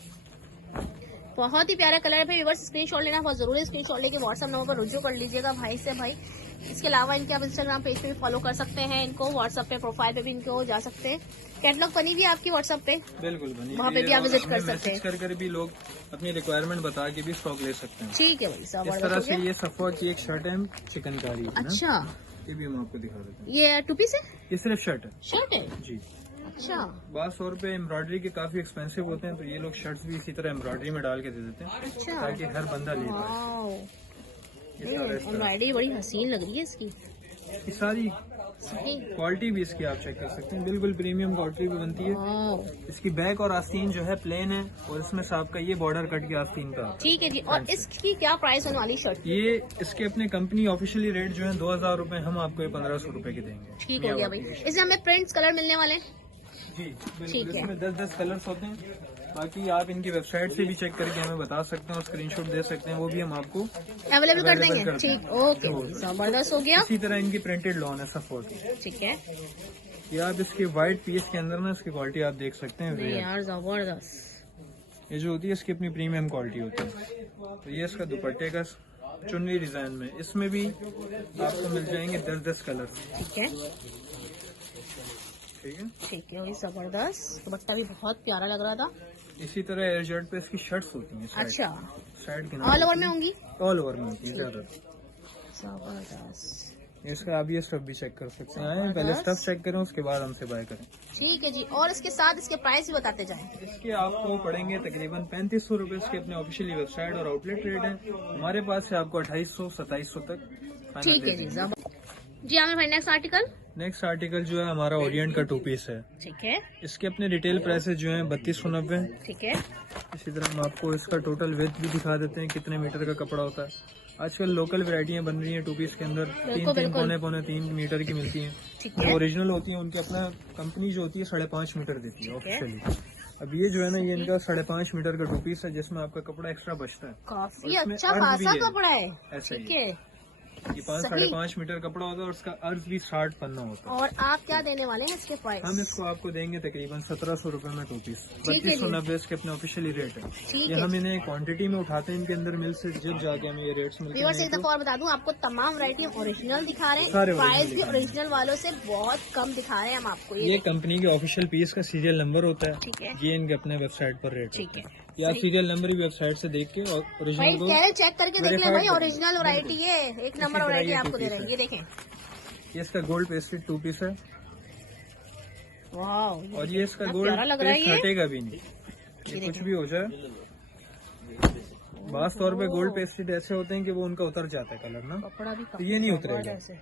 बहुत ही प्यारा कलर है भाई। व्यूअर्स स्क्रीनशॉट लेना बहुत जरूरी है, स्क्रीनशॉट लेके व्हाट्सएप नंबर पर रुजू कर लीजिएगा भाई से भाई। इसके अलावा इनके आप इंस्टाग्राम पेज पे भी फॉलो कर सकते हैं, इनको व्हाट्सएप पे प्रोफाइल पे भी इनको जा सकते हैं। कैटलॉग बनी हुई है आपकी व्हाट्सएप पे, बिल्कुल बनी, वहाँ पे भी आप विजिट कर सकते हैं। मैसेज कर भी लोग अपनी रिक्वायरमेंट बता के भी स्टॉक ले सकते हैं। ठीक है भाई, इस तरह से ये सफवा की एक शर्ट है चिकनकारी। अच्छा, ये भी हम आपको दिखा देते हैं। ये 2 पीस है, ये सिर्फ शर्ट है शर्ट है जी। अच्छा, 1200 रुपए एम्ब्रॉयडरी के काफी एक्सपेंसिव होते हैं, तो ये लोग शर्ट्स भी इसी तरह एम्ब्रॉयडरी में डाल के दे देते हैं अच्छा, ताकि हर बंदा ले पाए। वाओ, ये सारा इस तरह। एम्ब्रॉयडरी बड़ी हसीन लग रही है इसकी, ये सारी सही क्वालिटी भी इसकी आप चेक कर सकते हैं, बिल्कुल प्रीमियम क्वालिटी भी बनती है। वाओ। इसकी बैक और आस्तीन जो है प्लेन है, और इसमें से आपका ये बॉर्डर कट के आस्तीन का। ठीक है जी। और इसकी क्या प्राइस होने वाली शर्ट? ये इसके अपने कंपनी ऑफिशियली रेट जो है 2000 रुपए, हम आपको ये 1500 रुपए के देंगे। ठीक हो गया भाई। इसमें हमें प्रिंट्स कलर मिलने वाले हैं? जी ठीक बिल्कुल, है। इसमें 10-10 कलर्स होते हैं। बाकी आप इनकी वेबसाइट से भी चेक करके हमें बता सकते हैं और स्क्रीनशॉट दे सकते हैं, वो भी हम आपको अवेलेबल कर देंगे। कर देंगे। ठीक, ओके, जबरदस्त हो गया। इसी तरह इनकी प्रिंटेड लॉन है सफोर की। ठीक है, ये आप इसके व्हाइट पीस के अंदर ना इसकी क्वालिटी आप देख सकते हैं। नहीं यार जबरदस्त। ये जो होती है इसकी अपनी प्रीमियम क्वालिटी होती है। तो ये इसका दुपट्टे का चुन्नी डिजाइन में, इसमें भी आपको मिल जाएंगे 10-10 कलर। ठीक है, ठीक है, ठीक है, वही जबरदस्त। दुपट्टा भी बहुत प्यारा लग रहा था। इसी तरह एयर शर्ट पे इसकी शर्ट्स होती हैं। अच्छा, साइड के ऑल ओवर में होंगी? ऑल ओवर में होती है ज्यादा। जबरदस्त। इसका आप ये स्टफ भी चेक कर सकते हैं। पहले स्टफ चेक करें, उसके बाद हमसे बाय करें। ठीक है जी। और इसके साथ इसके प्राइस भी बताते जाएं। इसके आपको पड़ेंगे तकरीबन 3500 रुपए। इसके अपने ऑफिशियली वेबसाइट और आउटलेट रेट है। हमारे पास से आपको 2800-2700 तक फाइनल ठीक है दे जी, देंगे। जबरदस्त जी। आमिर भाई नेक्स्ट आर्टिकल? नेक्स्ट आर्टिकल जो है हमारा ओरिएंट का 2 पीस है। ठीक है, इसके अपने रिटेल प्राइसेस जो है 3290। ठीक है, इसी तरह हम आपको इसका टोटल वेथ भी दिखा देते हैं, कितने मीटर का कपड़ा होता है। आजकल लोकल वैरायटियां बन रही हैं 2 पीस के अंदर, 3 पौने 3 मीटर की मिलती हैं। ठीक जो है, ओरिजिनल होती है उनकी अपना कंपनी जो होती है 5.5 मीटर देती है ठीक है। ऑफिशियली। अब ये जो है ना, ये इनका 5.5 मीटर का 2 पीस है, जिसमें आपका कपड़ा एक्स्ट्रा बचता है। काफी और इसमें अच्छा अर्ज भी खासा है। कपड़ा है। ऐसा ही ठीक है, ये 5-5.5 मीटर कपड़ा होता है, और उसका अर्ज भी 60 पन्ना होता है। और आप क्या देने वाले हैं इसके प्राइस? हम इसको आपको देंगे तकरीबन 1700 रुपए में 2 पीस। ठीक है जी। 3290 इसके अपने ऑफिशियली रेट है। ठीक ये है। हम इन्हें क्वांटिटी में उठाते हैं इनके अंदर मिल से, जब जाके हमें ये रेट्स मिलते व्यूअर्स हैं। एक दफा और बता दूं, आपको तमाम वैरायटी ओरिजिनल दिखा रहे हैं, सारे प्राइस original भी दिखा रहे हैं। ओरिजिनल वालों से बहुत कम दिखा रहे हैं हम आपको। ये कंपनी के ऑफिशियल पीस का सीरियल नंबर होता है। ठीक है, ये इनके अपने वेबसाइट पर रेट ठीक है। ये आप सीरियल नंबर भी वेबसाइट से देख के और भाई ओरिजिनल को कैरेट चेक करके देख लें Verified भाई, कर ओरिजिनल लें। वैरायटी ये एक नंबर तरह वैरायटी ये आपको two दे piece रहे हैं। है। ये देखें, ये इसका गोल्ड पेस्टेड 2 पीस है। वाह, और ये इसका कितना गोल्ड प्यारा लग रहा है ये। हटेगा भी नहीं, ये कुछ भी हो जाए। बास तौर पे गोल्ड पेस्टेड ऐसे होते हैं कि वो उनका उतर जाता है कलर ना, कपड़ा भी तो ये नहीं उतरेगा। ऐसे।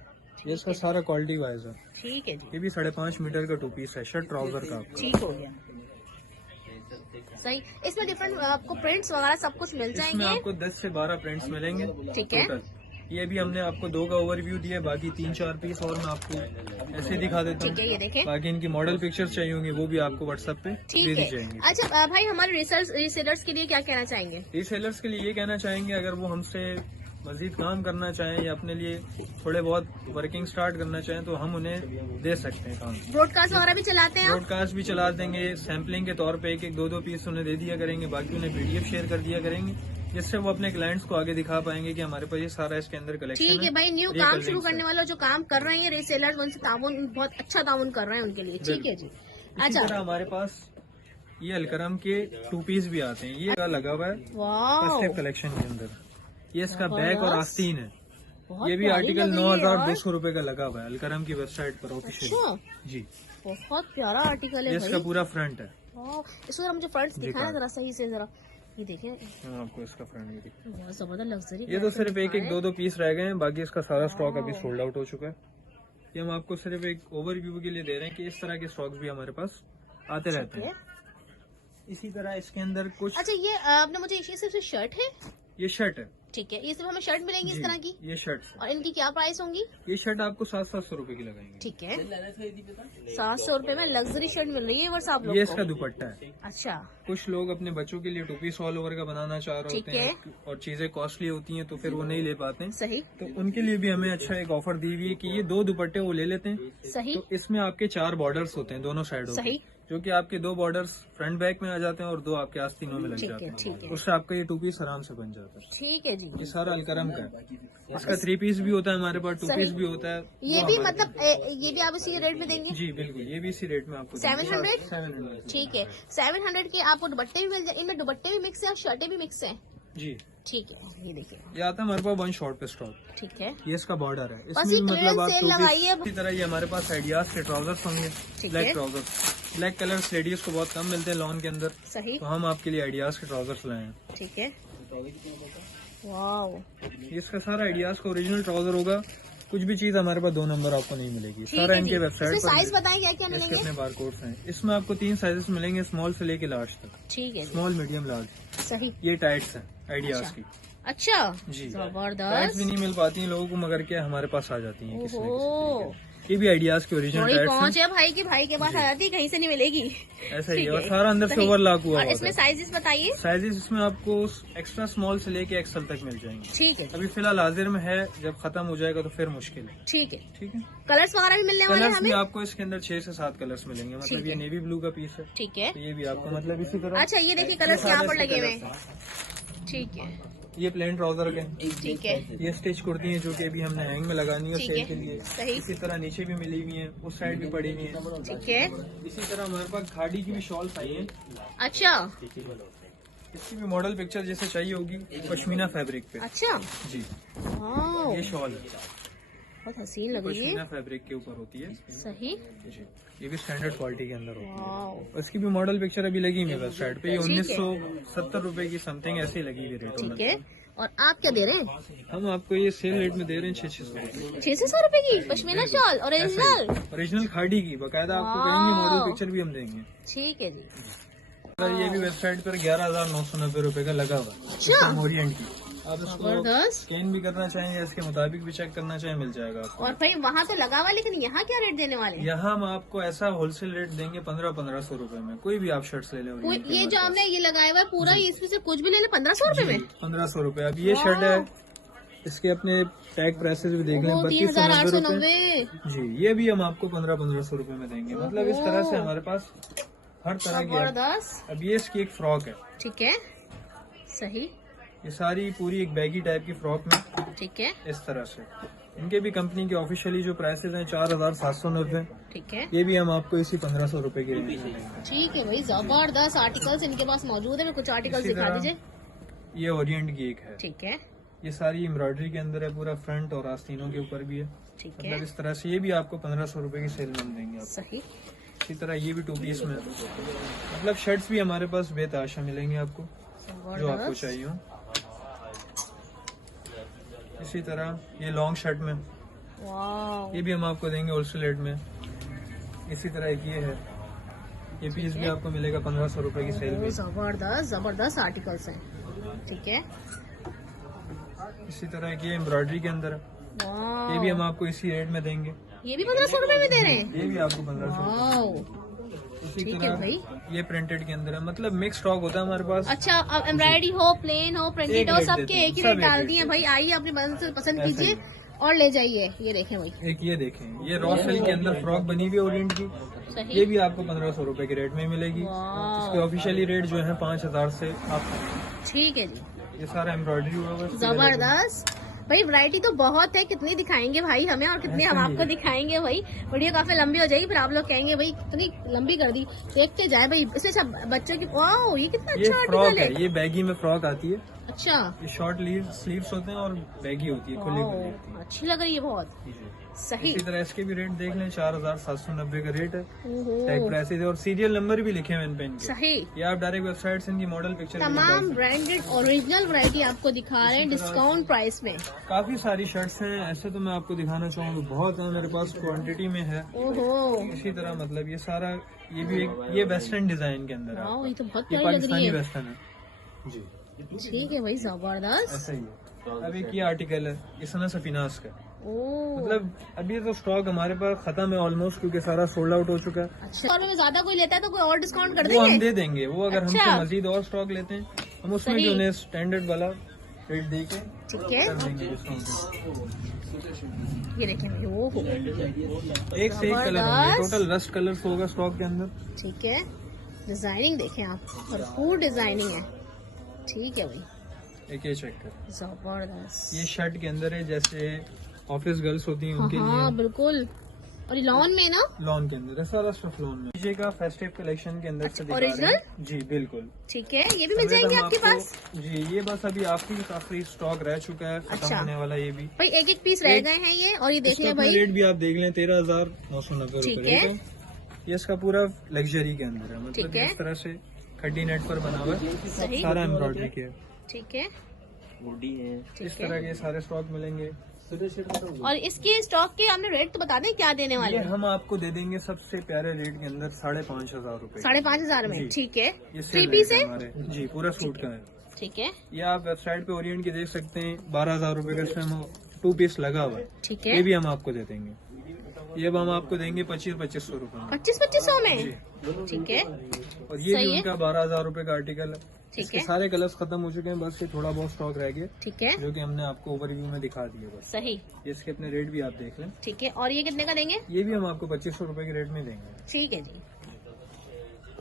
ये इसका सारा क्वालिटी वाइज है। ठीक है जी, ये भी 5.5 मीटर का 2 पीस है, शर्ट ट्राउजर का। ठीक हो गया, सही। इसमें डिफरेंट आपको प्रिंट्स वगैरह सब कुछ मिल इसमें जाएंगे। आपको 10 से 12 प्रिंट्स मिलेंगे ठीक है। टोटल। ये भी हमने आपको 2 का ओवरव्यू दिया, बाकी 3-4 पीस और मैं आपको ऐसे ही दिखा देता ठीक है, ये हूँ। देखें, बाकी इनकी मॉडल पिक्चर्स चाहिए होंगी, वो भी आपको व्हाट्सएप पे दे ठीक दी है। जाएंगी। अच्छा भाई, हमारे रीसेलर्स के लिए क्या कहना चाहेंगे? रीसेलर्स के लिए ये कहना चाहेंगे, अगर वो हमसे मजीद काम करना चाहें या अपने लिए थोड़े बहुत वर्किंग स्टार्ट करना चाहें, तो हम उन्हें दे सकते हैं काम। ब्रॉडकास्ट वगैरह भी चलाते हैं आप? ब्रॉडकास्ट भी चला देंगे, सैम्पलिंग के तौर पे 1-1, 2-2 पीस उन्हें दे दिया करेंगे, बाकी उन्हें पीडीएफ शेयर कर दिया करेंगे, जिससे वो अपने क्लाइंट्स को आगे दिखा पाएंगे कि हमारे पास ये सारा इसके अंदर कलेक्शन है। ठीक है भाई, न्यू काम शुरू करने वालों जो काम कर रहे हैं रीसेलर्स, उनसे ताउन बहुत अच्छा ताउन कर रहे हैं उनके लिए। ठीक है जी। इसी अच्छा, तरह हमारे पास ये अलकरम के 2 पीस भी आते हैं। ये लगा हुआ है वाह, फेस्टिव कलेक्शन के अंदर। ये इसका बैक और आस्तीन है। बहुत ये भी प्यारी आर्टिकल लग रही है यार। 9200 रुपए का लगा हुआ है अलकरम की वेबसाइट पर ऑफिशियल। अच्छा, जी, बहुत प्यारा आर्टिकल ये है इसका भाई। पूरा फ्रंट है। वाह, इसको जरा मुझे फ्रंट दिखाना जरा सही से जरा। ये देखें, मैं आपको इसका फ्रंट भी दिखाऊं। बहुत जबरदस्त लग्जरी। ये तो सिर्फ 1-1, 2-2 पीस रह गए हैं, बाकी इसका सारा स्टॉक अभी सोल्ड आउट हो चुका है। ये हम आपको सिर्फ एक ओवरव्यू के लिए दे रहे हैं कि इस तरह के स्टॉक्स भी हमारे पास आते रहते हैं। इसी तरह इसके अंदर कुछ, अच्छा, ये आपने मुझे ये सिर्फ शर्ट है? ये शर्ट है, ठीक है, ये सिर्फ हमें शर्ट मिलेंगी इस तरह की, ये शर्ट और इनकी क्या प्राइस होंगी? ये शर्ट आपको 700 रुपए की लगाएंगे। ठीक है, 700 रुपए में लग्जरी शर्ट मिल रही है बस आप लोग ये को। इसका दुपट्टा है। अच्छा, कुछ लोग अपने बच्चों के लिए टू पीस ऑल ओवर का बनाना चाह रहे ठीक होते हैं और चीजें कॉस्टली होती हैं तो फिर वो नहीं ले पाते हैं, सही तो उनके लिए भी हमें अच्छा एक ऑफर दी हुई है कि ये 2 दुपट्टे वो ले लेते हैं। सही तो इसमें आपके 4 बॉर्डर्स होते हैं दोनों साइडों पे, सही। जो कि आपके 2 बॉर्डर्स फ्रंट बैक में आ जाते हैं और 2 आपके आस्तीनों में लग ठीक जाते है, हैं। ठीक है, उससे आपका ये 2 पीस आराम से बन जाता है। ठीक है जी। ये सारा अलकरम का है। इसका 3 पीस भी होता है हमारे पास, 2 पीस भी होता है। ये वो भी हमारे मतलब ये भी आप इसी रेट में देंगे? जी बिल्कुल, ये भी इसी रेट में आपको 700? 700। ठीक है, 700 के आपको दुपट्टे भी मिल जाए, इनमें दुपट्टे भी मिक्स है और शर्टें भी मिक्स है। जी ठीक है, ये देखिए, ये आता है हमारे पास 1 शॉर्ट पे स्टॉक। ठीक है, ये इसका बॉर्डर है। बस इसमें ये भी मतलब आप clearance 2 sale लगाई है। पीस इसी तरह ये हमारे पास आइडियाज के ट्राउजर्स होंगे, ठीक ब्लैक है। ट्राउजर्स। ब्लैक कलर लेडीज को बहुत कम मिलते हैं लॉन के अंदर, सही, तो हम आपके लिए आइडियाज के ट्राउजर्स लाए हैं। ठीक है, वाओ, ये इसका सारा आइडियाज का ओरिजिनल ट्राउजर होगा। कुछ भी चीज हमारे पास 2 नंबर आपको नहीं मिलेगी, ठीक सारा है जी। इनके वेबसाइट इसमें पर साइज बताएं क्या क्या इसके मिलेंगे? अपने बारकोड्स हैं। इसमें आपको 3 साइजेस मिलेंगे, स्मॉल से लेके लार्ज तक। ठीक है जी, स्मॉल, मीडियम, लार्ज। सही, ये टाइट्स हैं आइडियाज अच्छा। की। अच्छा, जी, टाइट्स जबरदस्त, भी नहीं मिल पाती हैं लोगों को, मगर क्या हमारे पास आ जाती हैं किसी न ओहो, किसी। ये भी आइडियाज के ओरिजिनल थोड़ी टाइट्स पहुंच हैं। है भाई की, भाई के पास आ जाती है, कहीं से नहीं मिलेगी। ऐसा ही ठीक है, और है, सारा अंदर से सही। ओवरलॉक हुआ और हुआ इसमें है। साइजेस बताइए। साइजेस इसमें आपको एक्स्ट्रा स्मॉल से लेके एक्सल तक मिल जाएंगे। ठीक है, अभी फिलहाल हाजिर में है, जब खत्म हो जाएगा तो फिर मुश्किल है। ठीक है, ठीक है, कलर्स वगैरह भी मिलने वाले हैं कलर्स भी हमें? आपको इसके अंदर 6 से 7 कलर्स मिलेंगे। ठीक मतलब ये है। नेवी ब्लू का पीस है, ठीक है, तो ये भी आपको मतलब इसी तरह। अच्छा, ये देखिए कलर्स ये यहाँ सारे पर इसके लगे हुए colours हैं। हैं। ठीक है, ये प्लेन ट्राउजर के, ठीक है, ये स्टिच कुर्ती है जो कि अभी हमने हैंग में लगानी है ठीक सेल है, के लिए। सही, इसी तरह नीचे भी मिली हुई है, उस साइड भी पड़ी हुई है। ठीक है, इसी तरह हमारे पास खाड़ी की भी शॉल्स आई है। अच्छा, इसकी भी मॉडल पिक्चर जैसे चाहिए होगी, पश्मीना फैब्रिक पे। अच्छा, जी, वाओ, ये शॉल है, बहुत हसीन लग रही पश्मीना है। फैब्रिक के ऊपर होती है। सही, जी, ये भी स्टैंडर्ड क्वालिटी के अंदर होती है। वाओ, इसकी भी मॉडल पिक्चर अभी लगी हुई है वेबसाइट पे। ये ठीक है। 1970 रुपए की समथिंग ऐसी लगी हुई रेटों ठीक में। है, और आप क्या दे रहे हैं? हम आपको ये सेल रेट में दे रहे हैं 600 रुपए। 600 रुपए की पश्मीना शॉल ओरिजिनल? ओरिजिनल खाड़ी की, बकायदा आपको कहेंगे मॉडल पिक्चर भी हम देंगे। ठीक है जी, सर ये भी वेबसाइट पर 11,990 रुपए का लगा हुआ है। अच्छा, ओरिएंट की। आप इसको जबरदस्त। स्कैन भी करना चाहें या इसके मुताबिक भी चेक करना चाहें, मिल जाएगा आपको। और भाई वहाँ तो लगा हुआ, लेकिन यहाँ क्या रेट देने वाले हैं? यहाँ हम आपको ऐसा होलसेल रेट देंगे 1500 रुपए में। कोई भी आप शर्ट्स ले लें। कोई ये जो हमने ये लगाया हुआ है पूरा, इसमें से कुछ भी ले ले 1500 रुपए में? 1500 रुपए। अब ये शर्ट है, इसके अपने टैग प्राइसेस भी देख लें, 3290 रुपए। जी, ये भी हम आपको 1500 रुपए में देंगे। मतलब इस तरह से हमारे पास हर तरह की है। जबरदस्त, अब ये इसकी एक फ्रॉक है, ठीक है, सही, ये सारी पूरी एक बैगी टाइप की फ्रॉक में ठीक है, इस तरह से। इनके भी कंपनी के ऑफिशियली जो प्राइसेस हैं 4790 ठीक है, ये भी हम आपको इसी 1500 रुपए की रेंज में देंगे। ठीक है भाई, जबरदस्त आर्टिकल्स इनके पास मौजूद है। मैं कुछ आर्टिकल्स इसी दिखा तरह दीजिए। ये ओरिएंट की एक है, ठीक है, ये सारी एम्ब्रॉयडरी के अंदर है, पूरा फ्रंट और आस्तीनों के ऊपर भी है। ठीक मतलब है, इस तरह से ये भी आपको 1500 रुपए की सेल में हम देंगे आपको। सही, इसी तरह ये भी 2 पीस में, मतलब शर्ट्स भी हमारे पास बेतहाशा मिलेंगे आपको, जो आपको जबरदस्त, चाहिए हो। इसी तरह ये लॉन्ग शर्ट में, वाह, ये भी हम आपको देंगे होलसेल रेट में। इसी तरह एक ये है, ये पीस भी आपको मिलेगा 1500 रुपए की सेल में। जबरदस्त जबरदस्त आर्टिकल्स हैं। ठीक है, इसी तरह एक ये एम्ब्रॉयडरी के अंदर है, वाह, ये भी हम आपको इसी रेट में देंगे। ये भी 1500 रुपए में दे रहे हैं? ये भी आपको 1500 वाह, इसी ठीक है तरह भाई। ये प्रिंटेड के अंदर है, मतलब मिक्स स्टॉक होता है हमारे पास। अच्छा, अब एम्ब्रॉयडरी हो, प्लेन हो, प्रिंटेड एक हो, रेट सबके देते हैं, एक ही सब रेट एक डाल रेट दिए भाई। आइए अपनी पसंद ऐसा ही कीजिए और ले जाइए। ये देखें भाई, एक ये देखें, ये रॉ सिल्क के अंदर फ्रॉक बनी हुई है ओरिएंट की, सही, ये भी आपको 1500 रुपए के रेट में मिलेगी। वाह, इसके ऑफिशियली रेट जो है 5000 से आप। ठीक है जी, ये सारा एम्ब्रॉयडरी हुआ हुआ है। जबरदस्त भाई। वैरायटी तो बहुत है, कितनी दिखाएंगे भाई हमें और कितनी हम ऐसा ही आपको है। दिखाएंगे भाई। वीडियो काफी लंबी हो जाएगी, फिर आप लोग कहेंगे भाई इतनी लंबी कर दी। देखते जाए भाई। इससे सब बच्चों की, वाओ ये कितना ये अच्छा फ्रॉक आर्टिकल है, है। ये बैगी में फ्रॉक आती है। अच्छा, ये शॉर्ट स्लीव्स होते हैं और बैगी होती है, खुली वाओ, खुली होती है। अच्छी लग रही है बहुत, सही। इसी तरह इसके भी रेट देख लें, 4790 का रेट है। ओहो, टैग प्राइसेस है और सीरियल नंबर भी लिखे हुए हैं इन पे इनके। सही। ये आप डायरेक्ट वेबसाइट से इनकी मॉडल पिक्चर भी निकाल तमाम सकते हैं। ब्रांडेड ओरिजिनल वैरायटी आपको दिखा रहे हैं इसी तरह डिस्काउंट प्राइस में। काफी सारी शर्ट्स हैं, ऐसे तो मैं आपको दिखाना चाहूँगा, बहुत है मेरे पास, क्वांटिटी में है। ओहो, इसी तरह मतलब ये सारा, ये भी एक, ये वेस्टर्न डिजाइन के अंदर है, वाओ, ये तो बहुत ये प्यारी लग रही पाकिस्तानी है। वेस्टर्न है जी। ठीक है भाई, जबरदस्त। ऐसा ही है। अब एक ये आर्टिकल है, ये सना सफीनास का। ओ मतलब अभी तो स्टॉक हमारे पास खत्म है ऑलमोस्ट, क्योंकि सारा सोल्ड आउट हो चुका है। अच्छा, और में ज्यादा कोई लेता है तो कोई और डिस्काउंट कर वो हम देंगे? दे देंगे, वो अगर अच्छा। हमसे मजीद और स्टॉक लेते हैं हम उसमें सही। भी उन्हें स्टैंडर्ड वाला रेट दे के ठीक है, कर देंगे डिस्काउंट। ये देखें भाई, वो हो एक से एक कलर होंगे, टोटल रस्ट कलर्स होगा स्टॉक के अंदर। ठीक है, डिजाइनिंग देखें आप, भरपूर डिजाइनिंग है। ठीक है भाई, एक ये चेक कर, जबरदस्त। ये शर्ट के अंदर है, जैसे ऑफिस गर्ल्स होती हैं उनके हाँ लिए। बिल्कुल, और ये लॉन में ना, लॉन के अंदर है, सारा स्टफ लॉन में। पीछे का फेस्टिव कलेक्शन के अंदर से दिखा रहे ओरिजिनल? हैं। जी बिल्कुल। ठीक है, ये भी मिल अभी जाएंगे हम आपके आपको- पास? जी, ये बस अभी आखिरी स्टॉक रह चुका है, खत्म अच्छा। होने वाला ये भी। भाई एक एक पीस रह एक- गए हैं ये, और ये देख इसका लें अपना भाई। रेट भी आप देख लें, 13,990 ठीक रुपए। है। ये इसका पूरा लग्जरी के अंदर है, ठीक मतलब है। इस तरह से खड्डी नेट पर बना हुआ है, सही। सारा एम्ब्रॉयडरी किया है। ठीक है, इस ठीक तरह है। के सारे स्टॉक मिलेंगे। और इसके स्टॉक के हमने रेट तो बता दें क्या देने वाले ये हैं? हम आपको दे देंगे सबसे प्यारे रेट के अंदर 5,500 रुपए। 5,500 में? जी। ठीक है, ये 3 सेल पीस रेट है? हमारे। जी, पूरा सूट का है। ठीक है, ये आप वेबसाइट पे ओरिएंट के देख सकते हैं, 12,000 रुपए का इसमें 2 पीस लगा हुआ है। ठीक ये है। भी हम आपको दे देंगे। ये अब हम आपको देंगे 2500 रुपए में। 2500 में? जी। ठीक है, और ये सही भी है। उनका 12,000 रुपए का आर्टिकल है। ठीक इसके है। सारे कलर्स खत्म हो चुके हैं, बस ये थोड़ा बहुत स्टॉक रह गया, ठीक है, जो कि हमने आपको ओवरव्यू में दिखा दिया बस। सही। ये इसके अपने रेट भी आप देख लें। ठीक है, और ये कितने का देंगे? ये भी हम आपको 2500 रुपए के रेट में देंगे। ठीक है जी।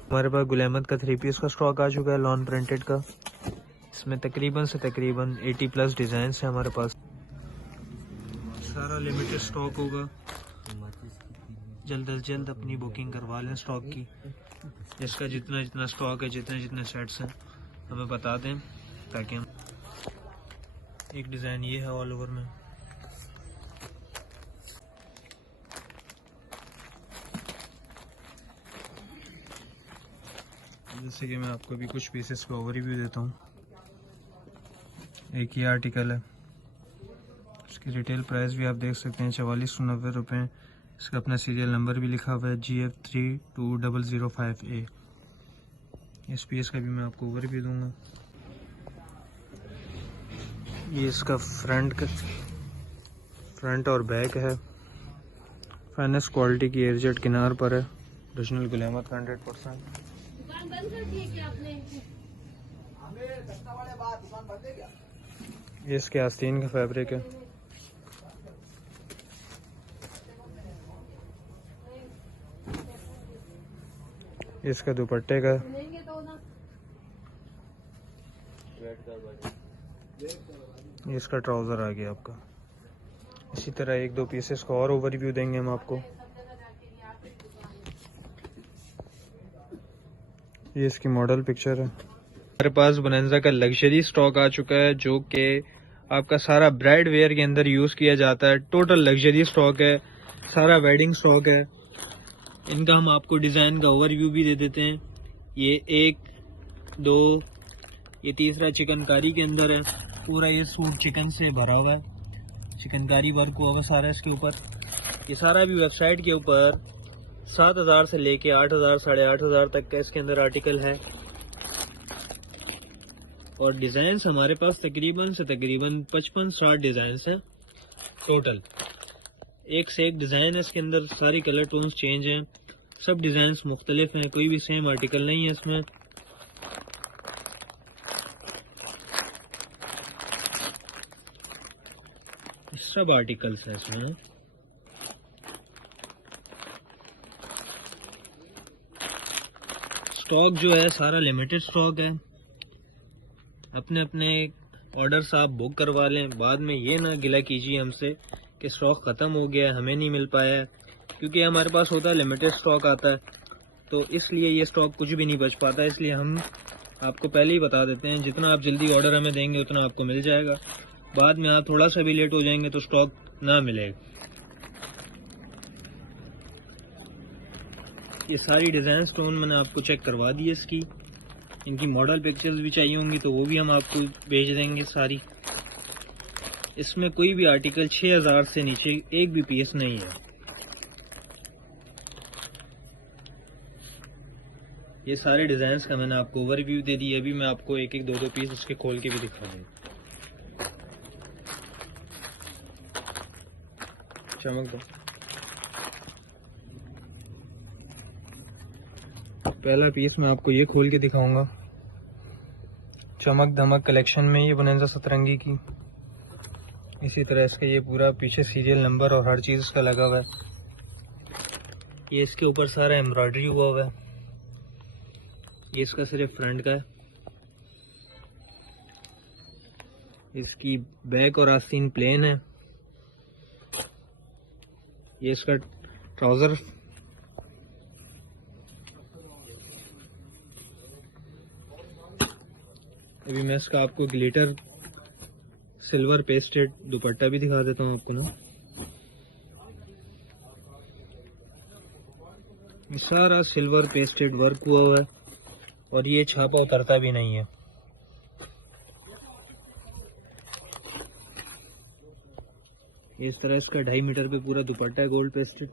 हमारे पास गुल अहमद का 3 पीस का स्टॉक आ चुका है, लॉन प्रिंटेड का। इसमें तकरीबन 80 प्लस डिजाइन है हमारे पास। सारा लिमिटेड स्टॉक होगा, जल्द अज जल्द अपनी बुकिंग करवा लें स्टॉक की। जिसका जितना जितना स्टॉक है, जितने जितने सेट्स हैं हमें बता दें, ताकि हम एक डिज़ाइन ये है ऑल ओवर में। जैसे कि मैं आपको अभी कुछ पीसेस का ओवरव्यू देता हूँ। एक ये आर्टिकल है, इसकी रिटेल प्राइस भी आप देख सकते हैं 4490 रुपये। इसका अपना सीरियल नंबर भी लिखा हुआ है GF32005A। इस पीस का भी मैं आपको ओवरव्यू दूंगा। ये इसका फ्रंट और बैक है, फाइनेस्ट क्वालिटी की एयरजेट किनार पर है, ओरिजिनल गुल अहमद का 100%। दुकान बंद कर दी है क्या आपने? ये इसके आस्तीन का फैब्रिक है। इसका दुपट्टे का, लेंगे तो ना। ये इसका ट्राउजर आ गया आपका। इसी तरह एक दो पीसेस का और ओवरव्यू देंगे हम आपको। ये इसकी मॉडल पिक्चर है। हमारे पास बोनांजा का लग्जरी स्टॉक आ चुका है, जो कि आपका सारा ब्राइड वेयर के अंदर यूज किया जाता है। टोटल लग्जरी स्टॉक है, सारा वेडिंग स्टॉक है। इनका हम आपको डिजाइन का ओवरव्यू भी दे देते हैं। ये 1 2, ये तीसरा चिकनकारी के अंदर है। पूरा ये सूट चिकन से भरा हुआ है, चिकनकारी वर्क हुआ हुआ सारा इसके ऊपर। ये सारा भी वेबसाइट के ऊपर 7,000 से लेके 8,000 8,500 तक का इसके अंदर आर्टिकल है। और डिजाइन हमारे पास तकरीबन 55-60 डिजाइन हैं टोटल। एक से एक डिजाइन है इसके अंदर, सारी कलर टोन्स चेंज हैं, सब डिजाइन मुख्तलिफ हैं, कोई भी सेम आर्टिकल नहीं है इसमें। सब आर्टिकल्स हैं इसमें। स्टॉक जो है सारा लिमिटेड स्टॉक है। अपने अपने ऑर्डर्स आप बुक करवा लें, बाद में ये ना गिला कीजिए हमसे कि स्टॉक ख़त्म हो गया, हमें नहीं मिल पाया है, क्योंकि हमारे पास होता है लिमिटेड स्टॉक आता है, तो इसलिए ये स्टॉक कुछ भी नहीं बच पाता। इसलिए हम आपको पहले ही बता देते हैं, जितना आप जल्दी ऑर्डर हमें देंगे उतना आपको मिल जाएगा। बाद में आप थोड़ा सा भी लेट हो जाएंगे तो स्टॉक ना मिलेगा। ये सारी डिज़ाइन स्टोन मैंने आपको चेक करवा दी है इसकी। इनकी मॉडल पिक्चर्स भी चाहिए होंगी तो वो भी हम आपको भेज देंगे सारी। इसमें कोई भी आर्टिकल 6,000 से नीचे एक भी पीस नहीं है। ये सारे डिजाइन का मैंने आपको ओवरव्यू दे दी। अभी मैं आपको एक एक दो दो पीस उसके खोल के भी दिखा दूँ। चमक दो। पहला पीस मैं आपको ये खोल के दिखाऊंगा। चमक धमक कलेक्शन में ये बोनांजा सतरंगी की, इसी तरह इसका ये पूरा पीछे सीरियल नंबर और हर चीज़ इसका लगा हुआ है। ये इसके ऊपर सारा एम्ब्रॉयडरी हुआ है। ये इसका सिर्फ फ्रंट का है। इसकी बैक और आस्तीन प्लेन है। ये इसका ट्राउजर, अभी मैं इसका आपको ग्लिटर सिल्वर पेस्टेड दुपट्टा भी दिखा देता हूँ आपको ना। ये सारा सिल्वर पेस्टेड वर्क हुआ है और ये छापा उतरता भी नहीं है। इस तरह इसका 2.5 मीटर पे पूरा दुपट्टा है गोल्ड पेस्टेड।